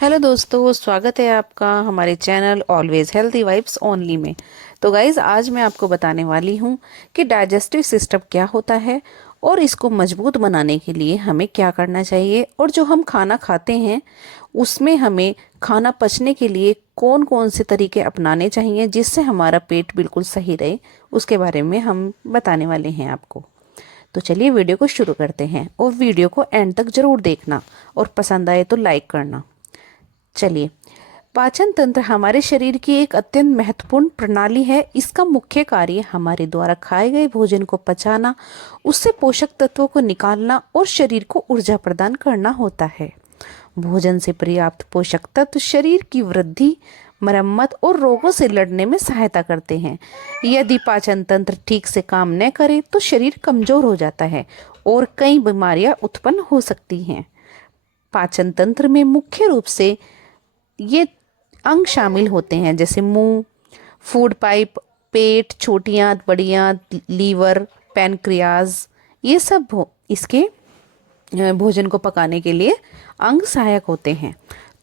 Hello दोस्तों, स्वागत है आपका हमारे channel always healthy vibes only में। तो गाइज, आज मैं आपको बताने वाली हूँ कि डाइजेस्टिव सिस्टम क्या होता है और इसको मजबूत बनाने के लिए हमें क्या करना चाहिए, और जो हम खाना खाते हैं उसमें हमें खाना पचने के लिए कौन कौन से तरीके अपनाने चाहिए जिससे हमारा पेट बिल्कुल सही रहे, उसके बारे में हम बताने वाले हैं आपको। तो चलिए वीडियो को शुरू करते हैं, और वीडियो को एंड तक जरूर देखना, और पसंद आए तो लाइक करना। चलिए, पाचन तंत्र हमारे शरीर की एक अत्यंत महत्वपूर्ण प्रणाली है। इसका मुख्य कार्य हमारे द्वारा खाए गए भोजन को पचाना, उससे पोषक तत्वों को निकालना और शरीर को ऊर्जा प्रदान करना होता है। भोजन से पर्याप्त पोषक तत्व शरीर की वृद्धि, मरम्मत और रोगों से लड़ने में सहायता करते हैं। यदि पाचन तंत्र ठीक से काम न करे तो शरीर कमजोर हो जाता है और कई बीमारियां उत्पन्न हो सकती हैं। पाचन तंत्र में मुख्य रूप से ये अंग शामिल होते हैं, जैसे मुंह, फूड पाइप, पेट, छोटियाँ बड़ियाँ, लीवर, पैनक्रियाज। ये सब इसके भोजन को पकाने के लिए अंग सहायक होते हैं।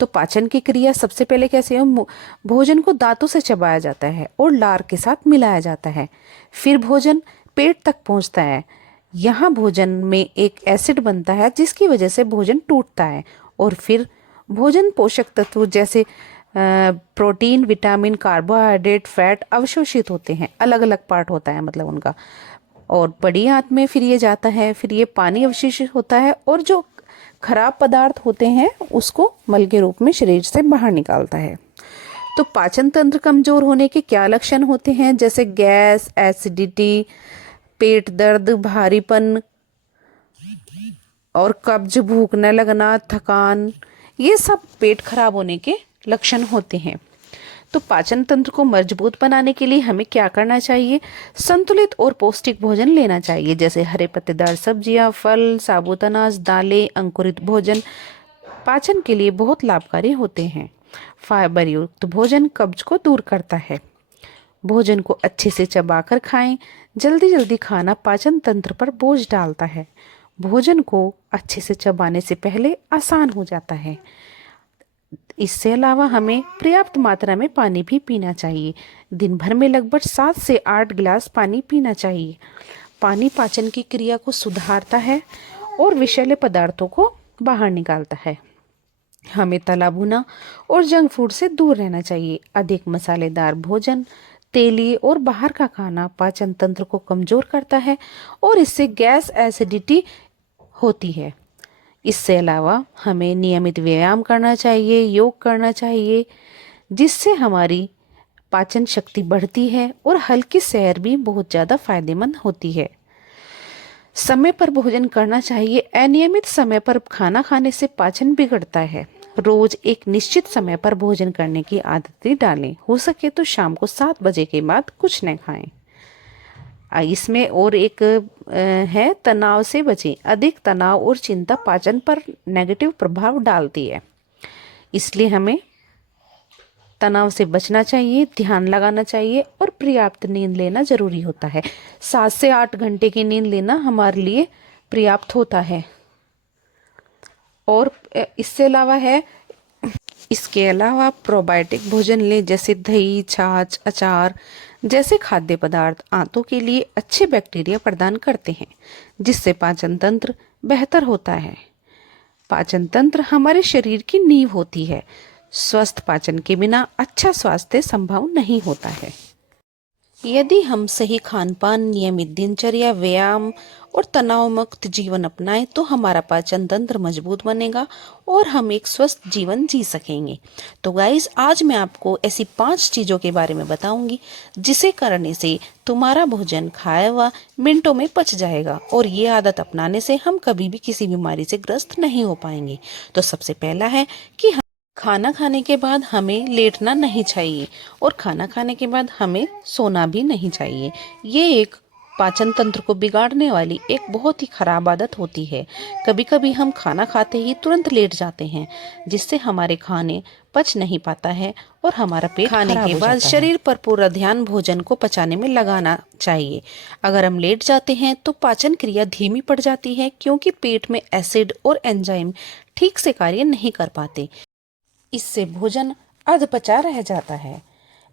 तो पाचन की क्रिया सबसे पहले कैसे हो? भोजन को दांतों से चबाया जाता है और लार के साथ मिलाया जाता है। फिर भोजन पेट तक पहुंचता है। यहाँ भोजन में एक एसिड बनता है जिसकी वजह से भोजन टूटता है, और फिर भोजन पोषक तत्व जैसे प्रोटीन, विटामिन, कार्बोहाइड्रेट, फैट अवशोषित होते हैं। अलग अलग पार्ट होता है मतलब उनका। और बड़ी आंत में फिर ये जाता है, फिर ये पानी अवशोषित होता है, और जो खराब पदार्थ होते हैं उसको मल के रूप में शरीर से बाहर निकालता है। तो पाचन तंत्र कमजोर होने के क्या लक्षण होते हैं? जैसे गैस, एसिडिटी, पेट दर्द, भारीपन और कब्ज, भूख न लगना, थकान, ये सब पेट खराब होने के लक्षण होते हैं। तो पाचन तंत्र को मजबूत बनाने के लिए हमें क्या करना चाहिए? संतुलित और पौष्टिक भोजन लेना चाहिए, जैसे हरे पत्तेदार सब्जियां, फल, साबुत अनाज, दालें, अंकुरित भोजन पाचन के लिए बहुत लाभकारी होते हैं। फाइबर युक्त भोजन कब्ज को दूर करता है। भोजन को अच्छे से चबाकर खाएं। जल्दी जल्दी खाना पाचन तंत्र पर बोझ डालता है। भोजन को अच्छे से चबाने से पहले आसान हो जाता है। इससे अलावा हमें पर्याप्त मात्रा में पानी भी पीना चाहिए। दिन भर में लगभग 7 से 8 गिलास पानी पीना चाहिए। पानी पाचन की क्रिया को सुधारता है और विषैले पदार्थों को बाहर निकालता है। हमें तला भुना और जंक फूड से दूर रहना चाहिए। अधिक मसालेदार भोजन, तेली और बाहर का खाना पाचन तंत्र को कमजोर करता है और इससे गैस, एसिडिटी होती है। इससे अलावा हमें नियमित व्यायाम करना चाहिए, योग करना चाहिए, जिससे हमारी पाचन शक्ति बढ़ती है, और हल्की सैर भी बहुत ज़्यादा फायदेमंद होती है। समय पर भोजन करना चाहिए। अनियमित समय पर खाना खाने से पाचन बिगड़ता है। रोज एक निश्चित समय पर भोजन करने की आदतें डालें। हो सके तो शाम को 7 बजे के बाद कुछ न खाएं। इसमें और एक है, तनाव से बचें। अधिक तनाव और चिंता पाचन पर नेगेटिव प्रभाव डालती है, इसलिए हमें तनाव से बचना चाहिए, ध्यान लगाना चाहिए, और पर्याप्त नींद लेना जरूरी होता है। 7 से 8 घंटे की नींद लेना हमारे लिए पर्याप्त होता है। और इसके अलावा प्रोबायोटिक भोजन लें, जैसे दही, छाछ, अचार जैसे खाद्य पदार्थ आंतों के लिए अच्छे बैक्टीरिया प्रदान करते हैं, जिससे पाचन तंत्र बेहतर होता है। पाचन तंत्र हमारे शरीर की नींव होती है। स्वस्थ पाचन के बिना अच्छा स्वास्थ्य संभव नहीं होता है। यदि हम सही खान पान, नियमित दिनचर्या, व्यायाम और तनाव मुक्त जीवन अपनाएं तो हमारा पाचन तंत्र मजबूत बनेगा और हम एक स्वस्थ जीवन जी सकेंगे। तो गाइस, आज मैं आपको ऐसी 5 चीज़ों के बारे में बताऊंगी जिसे करने से तुम्हारा भोजन खाया हुआ मिनटों में पच जाएगा, और ये आदत अपनाने से हम कभी भी किसी बीमारी से ग्रस्त नहीं हो पाएंगे। तो सबसे पहला है कि खाना खाने के बाद हमें लेटना नहीं चाहिए, और खाना खाने के बाद हमें सोना भी नहीं चाहिए। ये एक पाचन तंत्र को बिगाड़ने वाली एक बहुत ही खराब आदत होती है। कभी कभी हम खाना खाते ही तुरंत लेट जाते हैं, जिससे हमारे खाने पच नहीं पाता है और हमारा पेट खाने के बाद शरीर पर पूरा ध्यान भोजन को पचाने में लगाना चाहिए। अगर हम लेट जाते हैं तो पाचन क्रिया धीमी पड़ जाती है, क्योंकि पेट में एसिड और एंजाइम ठीक से कार्य नहीं कर पाते। इससे भोजन अधपचा रह जाता है।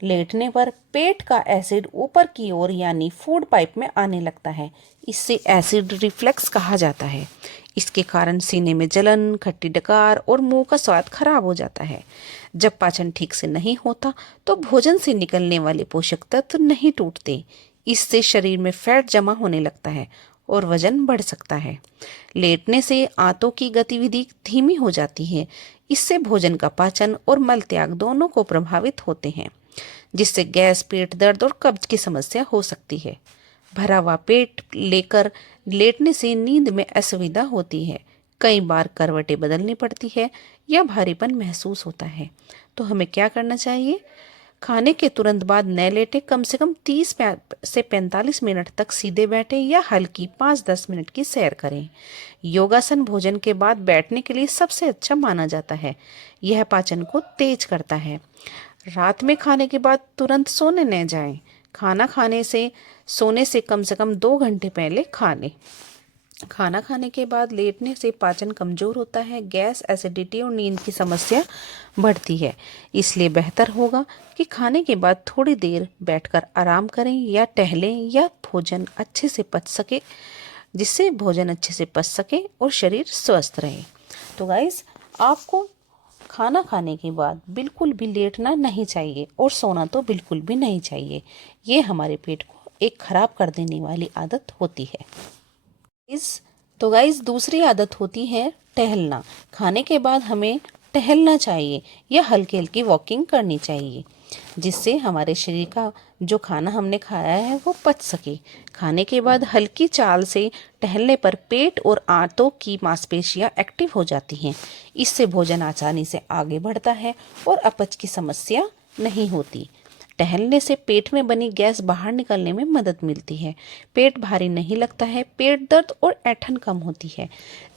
लेटने पर पेट का एसिड ऊपर की ओर यानी फूड पाइप में आने लगता है। इससे एसिड रिफ्लक्स कहा जाता है। इसके कारण सीने में जलन, खट्टी डकार और मुंह का स्वाद खराब हो जाता है। जब पाचन ठीक से नहीं होता तो भोजन से निकलने वाले पोषक तत्व नहीं टूटते। इससे शरीर में फैट जमा होने लगता है और वजन बढ़ सकता है। लेटने से आंतों की गतिविधि धीमी हो जाती है। इससे भोजन का पाचन और मल त्याग दोनों को प्रभावित होते हैं, जिससे गैस, पेट दर्द और कब्ज की समस्या हो सकती है। भरा हुआ पेट लेकर लेटने से नींद में असुविधा होती है। कई बार करवटें बदलनी पड़ती है या भारीपन महसूस होता है। तो हमें क्या करना चाहिए? खाने के तुरंत बाद न लेटे, कम से कम 30 से 45 मिनट तक सीधे बैठे या हल्की 5-10 मिनट की सैर करें। योगासन भोजन के बाद बैठने के लिए सबसे अच्छा माना जाता है। यह पाचन को तेज करता है। रात में खाने के बाद तुरंत सोने न जाएं। खाना खाने से सोने से कम 2 घंटे पहले खा लें। खाना खाने के बाद लेटने से पाचन कमजोर होता है, गैस, एसिडिटी और नींद की समस्या बढ़ती है। इसलिए बेहतर होगा कि खाने के बाद थोड़ी देर बैठकर आराम करें या टहलें या जिससे भोजन अच्छे से पच सके और शरीर स्वस्थ रहे। तो गाइस, आपको खाना खाने के बाद बिल्कुल भी लेटना नहीं चाहिए और सोना तो बिल्कुल भी नहीं चाहिए। ये हमारे पेट को एक खराब कर देने वाली आदत होती है। इस तो गाइस, दूसरी आदत होती है टहलना। खाने के बाद हमें टहलना चाहिए या हल्की हल्की वॉकिंग करनी चाहिए, जिससे हमारे शरीर का जो खाना हमने खाया है वो पच सके। खाने के बाद हल्की चाल से टहलने पर पेट और आंतों की मांसपेशियां एक्टिव हो जाती हैं। इससे भोजन आसानी से आगे बढ़ता है और अपच की समस्या नहीं होती। टहलने से पेट में बनी गैस बाहर निकलने में मदद मिलती है। पेट भारी नहीं लगता है, पेट दर्द और ऐंठन कम होती है।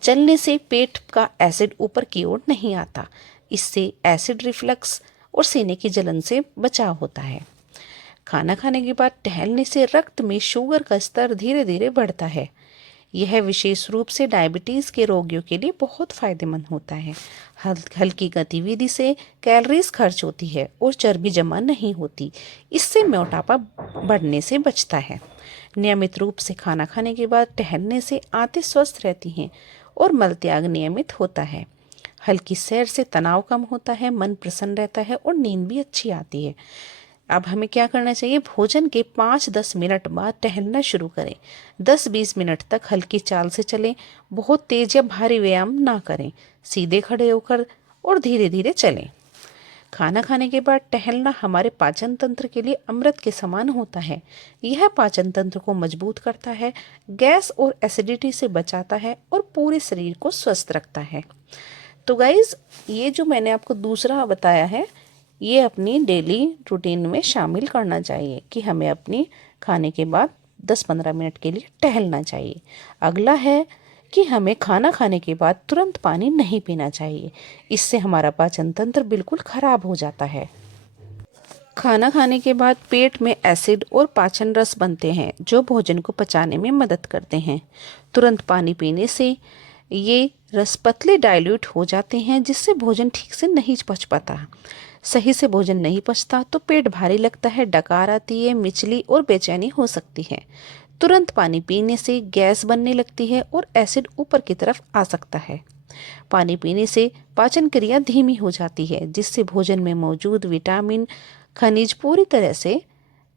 चलने से पेट का एसिड ऊपर की ओर नहीं आता। इससे एसिड रिफ्लक्स और सीने की जलन से बचाव होता है। खाना खाने के बाद टहलने से रक्त में शुगर का स्तर धीरे धीरे बढ़ता है। यह विशेष रूप से डायबिटीज़ के रोगियों के लिए बहुत फायदेमंद होता है। हल्की गतिविधि से कैलोरीज खर्च होती है और चर्बी जमा नहीं होती। इससे मोटापा बढ़ने से बचता है। नियमित रूप से खाना खाने के बाद टहलने से आंतें स्वस्थ रहती हैं और मल त्याग नियमित होता है। हल्की सैर से तनाव कम होता है, मन प्रसन्न रहता है और नींद भी अच्छी आती है। अब हमें क्या करना चाहिए? भोजन के 5-10 मिनट बाद टहलना शुरू करें। 10-20 मिनट तक हल्की चाल से चलें। बहुत तेज या भारी व्यायाम ना करें। सीधे खड़े होकर और धीरे धीरे चलें। खाना खाने के बाद टहलना हमारे पाचन तंत्र के लिए अमृत के समान होता है। यह पाचन तंत्र को मजबूत करता है, गैस और एसिडिटी से बचाता है और पूरे शरीर को स्वस्थ रखता है। तो गाइज, ये जो मैंने आपको दूसरा बताया है, ये अपनी डेली रूटीन में शामिल करना चाहिए कि हमें अपनी खाने के बाद 10-15 मिनट के लिए टहलना चाहिए। अगला है कि हमें खाना खाने के बाद तुरंत पानी नहीं पीना चाहिए। इससे हमारा पाचन तंत्र बिल्कुल खराब हो जाता है। खाना खाने के बाद पेट में एसिड और पाचन रस बनते हैं जो भोजन को पचाने में मदद करते हैं। तुरंत पानी पीने से ये रस पतले डाइल्यूट हो जाते हैं, जिससे भोजन ठीक से नहीं पच पाता। सही से भोजन नहीं पचता तो पेट भारी लगता है, डकार आती है, मिचली और बेचैनी हो सकती है। तुरंत पानी पीने से गैस बनने लगती है और एसिड ऊपर की तरफ आ सकता है। पानी पीने से पाचन क्रिया धीमी हो जाती है, जिससे भोजन में मौजूद विटामिन, खनिज पूरी तरह से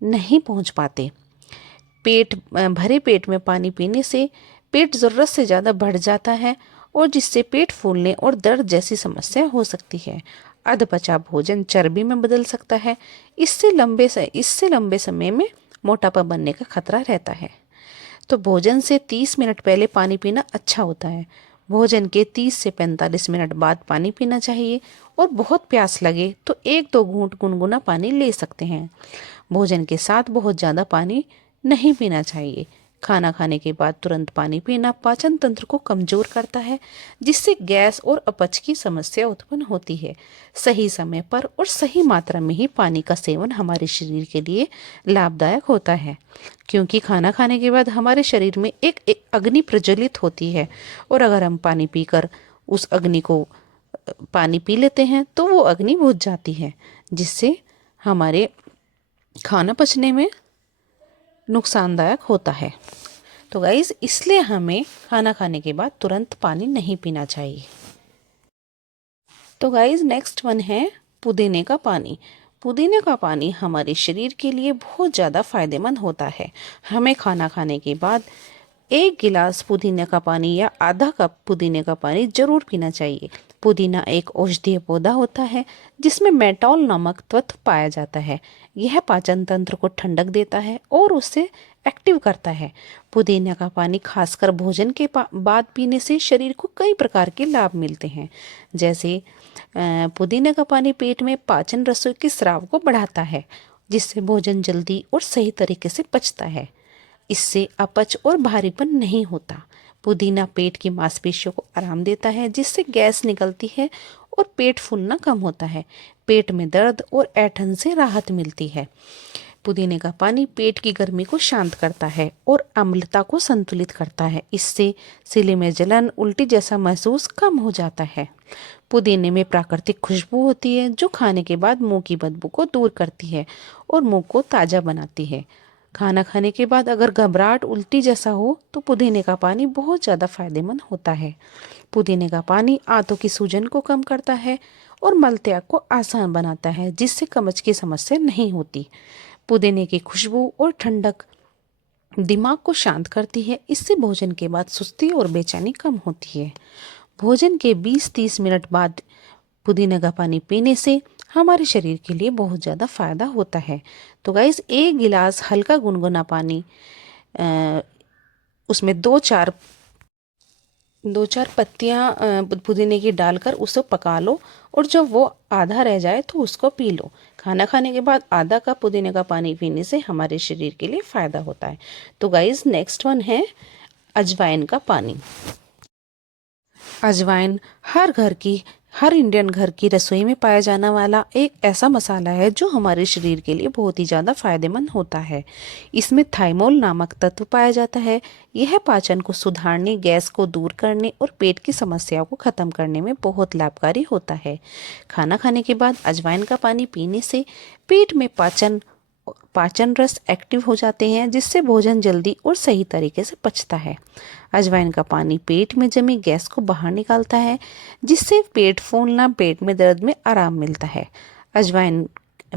नहीं पहुंच पाते। भरे पेट में पानी पीने से पेट ज़रूरत से ज़्यादा बढ़ जाता है और जिससे पेट फूलने और दर्द जैसी समस्या हो सकती है। अधपचा भोजन चर्बी में बदल सकता है। इससे लंबे समय में मोटापा बनने का खतरा रहता है। तो भोजन से 30 मिनट पहले पानी पीना अच्छा होता है। भोजन के 30 से 45 मिनट बाद पानी पीना चाहिए और बहुत प्यास लगे तो 1-2 घूंट गुनगुना पानी ले सकते हैं। भोजन के साथ बहुत ज़्यादा पानी नहीं पीना चाहिए। खाना खाने के बाद तुरंत पानी पीना पाचन तंत्र को कमजोर करता है, जिससे गैस और अपच की समस्या उत्पन्न होती है। सही समय पर और सही मात्रा में ही पानी का सेवन हमारे शरीर के लिए लाभदायक होता है, क्योंकि खाना खाने के बाद हमारे शरीर में एक अग्नि प्रज्वलित होती है और अगर हम पानी पीकर उस अग्नि को पानी पी लेते हैं तो वो अग्नि बुझ जाती है, जिससे हमारे खाना पचने में नुकसानदायक होता है। तो गाइस इसलिए हमें खाना खाने के बाद तुरंत पानी नहीं पीना चाहिए। तो गाइस नेक्स्ट वन है पुदीने का पानी। पुदीने का पानी हमारे शरीर के लिए बहुत ज़्यादा फायदेमंद होता है। हमें खाना खाने के बाद 1 गिलास पुदीने का पानी या आधा कप पुदीने का पानी जरूर पीना चाहिए। पुदीना एक औषधीय पौधा होता है जिसमें मेटॉल नामक तत्व पाया जाता है। यह पाचन तंत्र को ठंडक देता है और उसे एक्टिव करता है। पुदीने का पानी खासकर भोजन के बाद पीने से शरीर को कई प्रकार के लाभ मिलते हैं, जैसे पुदीने का पानी पेट में पाचन रसों के स्राव को बढ़ाता है, जिससे भोजन जल्दी और सही तरीके से पचता है। इससे अपच और भारीपन नहीं होता। पुदीना पेट की मांसपेशियों को आराम देता है, जिससे गैस निकलती है और पेट फूलना कम होता है। पेट में दर्द और ऐंठन से राहत मिलती है। पुदीने का पानी पेट की गर्मी को शांत करता है और अम्लता को संतुलित करता है। इससे सीने में जलन, उल्टी जैसा महसूस कम हो जाता है। पुदीने में प्राकृतिक खुशबू होती है जो खाने के बाद मुंह की बदबू को दूर करती है और मुंह को ताज़ा बनाती है। खाना खाने के बाद अगर घबराहट, उल्टी जैसा हो तो पुदीने का पानी बहुत ज़्यादा फायदेमंद होता है। पुदीने का पानी आंतों की सूजन को कम करता है और मलत्याग को आसान बनाता है, जिससे कब्ज की समस्या नहीं होती। पुदीने की खुशबू और ठंडक दिमाग को शांत करती है। इससे भोजन के बाद सुस्ती और बेचैनी कम होती है। भोजन के 20-30 मिनट बाद पुदीने का पानी पीने से हमारे शरीर के लिए बहुत ज़्यादा फायदा होता है। तो गाइस 1 गिलास हल्का गुनगुना पानी, उसमें दो चार पत्तियां पुदीने की डालकर उसे पका लो और जब वो आधा रह जाए तो उसको पी लो। खाना खाने के बाद आधा कप पुदीने का पानी पीने से हमारे शरीर के लिए फ़ायदा होता है। तो गाइस नेक्स्ट वन है अजवाइन का पानी। अजवाइन हर इंडियन घर की रसोई में पाया जाने वाला एक ऐसा मसाला है जो हमारे शरीर के लिए बहुत ही ज़्यादा फायदेमंद होता है। इसमें थाइमोल नामक तत्व पाया जाता है। यह पाचन को सुधारने, गैस को दूर करने और पेट की समस्याओं को खत्म करने में बहुत लाभकारी होता है। खाना खाने के बाद अजवाइन का पानी पीने से पेट में पाचन रस एक्टिव हो जाते हैं, जिससे भोजन जल्दी और सही तरीके से पचता है। अजवाइन का पानी पेट में जमी गैस को बाहर निकालता है, जिससे पेट फूलना, पेट में दर्द में आराम मिलता है। अजवाइन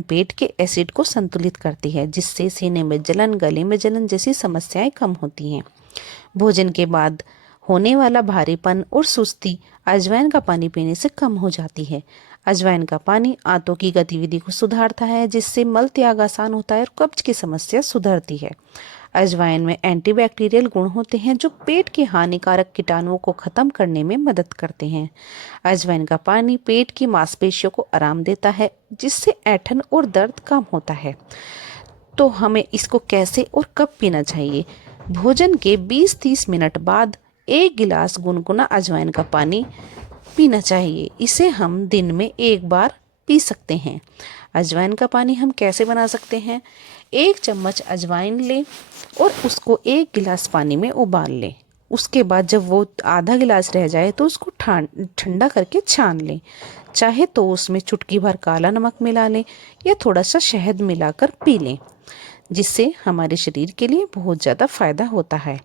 पेट के एसिड को संतुलित करती है, जिससे सीने में जलन, गले में जलन जैसी समस्याएं कम होती हैं। भोजन के बाद होने वाला भारीपन और सुस्ती अजवाइन का पानी पीने से कम हो जाती है। अजवाइन का पानी आंतों की गतिविधि को सुधारता है, जिससे मल त्याग आसान होता है और कब्ज की समस्या सुधरती है। अजवाइन में एंटीबैक्टीरियल गुण होते हैं जो पेट के हानिकारक कीटाणुओं को खत्म करने में मदद करते हैं। अजवाइन का पानी पेट की मांसपेशियों को आराम देता है, जिससे ऐंठन और दर्द कम होता है। तो हमें इसको कैसे और कब पीना चाहिए? भोजन के 20-30 मिनट बाद 1 गिलास गुनगुना अजवाइन का पानी पीना चाहिए। इसे हम दिन में 1 बार पी सकते हैं। अजवाइन का पानी हम कैसे बना सकते हैं? 1 चम्मच अजवाइन लें और उसको 1 गिलास पानी में उबाल लें। उसके बाद जब वो आधा गिलास रह जाए तो उसको ठंडा करके छान लें। चाहे तो उसमें चुटकी भर काला नमक मिला लें या थोड़ा सा शहद मिलाकर पी लें, जिससे हमारे शरीर के लिए बहुत ज़्यादा फायदा होता है।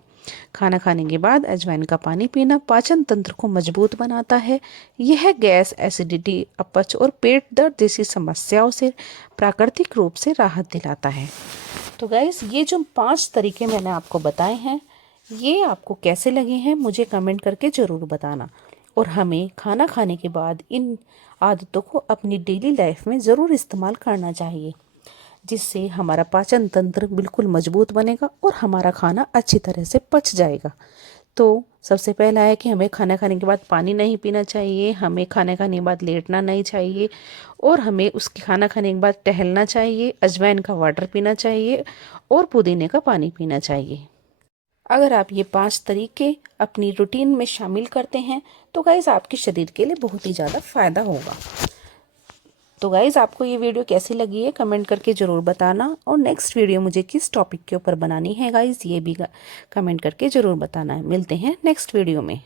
खाना खाने के बाद अजवाइन का पानी पीना पाचन तंत्र को मजबूत बनाता है। यह गैस, एसिडिटी, अपच और पेट दर्द जैसी समस्याओं से प्राकृतिक रूप से राहत दिलाता है। तो गाइस ये जो 5 तरीके मैंने आपको बताए हैं, ये आपको कैसे लगे हैं मुझे कमेंट करके ज़रूर बताना। और हमें खाना खाने के बाद इन आदतों को अपनी डेली लाइफ में ज़रूर इस्तेमाल करना चाहिए, जिससे हमारा पाचन तंत्र बिल्कुल मजबूत बनेगा और हमारा खाना अच्छी तरह से पच जाएगा। तो सबसे पहला है कि हमें खाना खाने के बाद पानी नहीं पीना चाहिए, हमें खाना खाने के बाद लेटना नहीं चाहिए और हमें उसके खाना खाने के बाद टहलना चाहिए, अजवाइन का वाटर पीना चाहिए और पुदीने का पानी पीना चाहिए। अगर आप ये 5 तरीके अपनी रूटीन में शामिल करते हैं तो गाइस आपके शरीर के लिए बहुत ही ज़्यादा फ़ायदा होगा। तो गाइज़ आपको ये वीडियो कैसी लगी है कमेंट करके ज़रूर बताना, और नेक्स्ट वीडियो मुझे किस टॉपिक के ऊपर बनानी है गाइज़ ये भी कमेंट करके ज़रूर बताना है। मिलते हैं नेक्स्ट वीडियो में।